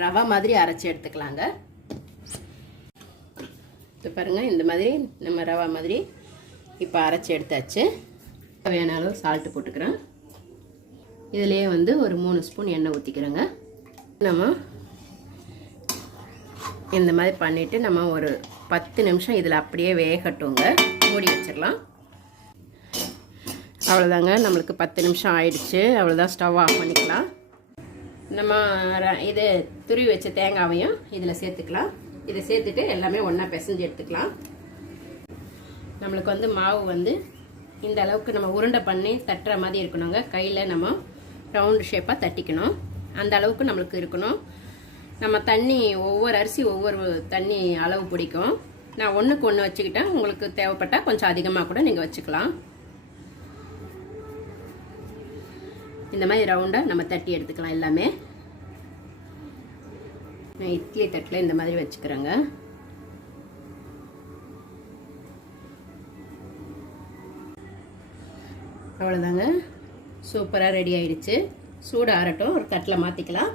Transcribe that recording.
ரவை மாதிரி அரைச்சி எடுத்துக்கலாங்க. இப்போ பாருங்கள், இந்த மாதிரி நம்ம ரவை மாதிரி இப்போ அரைச்சி எடுத்தாச்சு. தேவையான அளவு சால்ட்டு போட்டுக்கிறேன். இதுலேயே வந்து ஒரு 3 ஸ்பூன் எண்ணெய் ஊற்றிக்கிறேங்க. நம்ம இந்த மாதிரி பண்ணிவிட்டு நம்ம ஒரு 10 நிமிஷம் இதில் அப்படியே வேகட்டுங்க. மூடி வச்சிடலாம். அவ்வளோதாங்க, நம்மளுக்கு 10 நிமிஷம் ஆயிடுச்சு. அவ்வளோதான், ஸ்டவ் ஆஃப் பண்ணிக்கலாம். நம்ம இது துருவி வச்ச தேங்காவையும் இதில் சேர்த்துக்கலாம். இதை சேர்த்துட்டு எல்லாமே ஒன்றா பிசைஞ்சு எடுத்துக்கலாம். நம்மளுக்கு வந்து மாவு வந்து இந்த அளவுக்கு நம்ம உருண்டை பண்ணி தட்டுற மாதிரி இருக்கணுங்க. கையில் நம்ம ரவுண்டு ஷேப்பாக தட்டிக்கணும். அந்த அளவுக்கு நம்மளுக்கு இருக்கணும். நம்ம தண்ணி ஒவ்வொரு அரிசி ஒவ்வொரு தண்ணி அளவு பிடிக்கும். நான் ஒன்றுக்கு ஒன்று வச்சுக்கிட்டேன். உங்களுக்கு தேவைப்பட்டால் கொஞ்சம் அதிகமாக கூட நீங்கள் வச்சுக்கலாம். இந்த மாதிரி ரவுண்டாக நம்ம தட்டி எடுத்துக்கலாம். எல்லாமே நான் இட்லி தட்டில் இந்த மாதிரி வச்சுக்கிறேங்க. அவ்வளோதாங்க, சூப்பராக ரெடி ஆயிடுச்சு. சூடு ஆறட்டும், ஒரு தட்டில் மாற்றிக்கலாம்.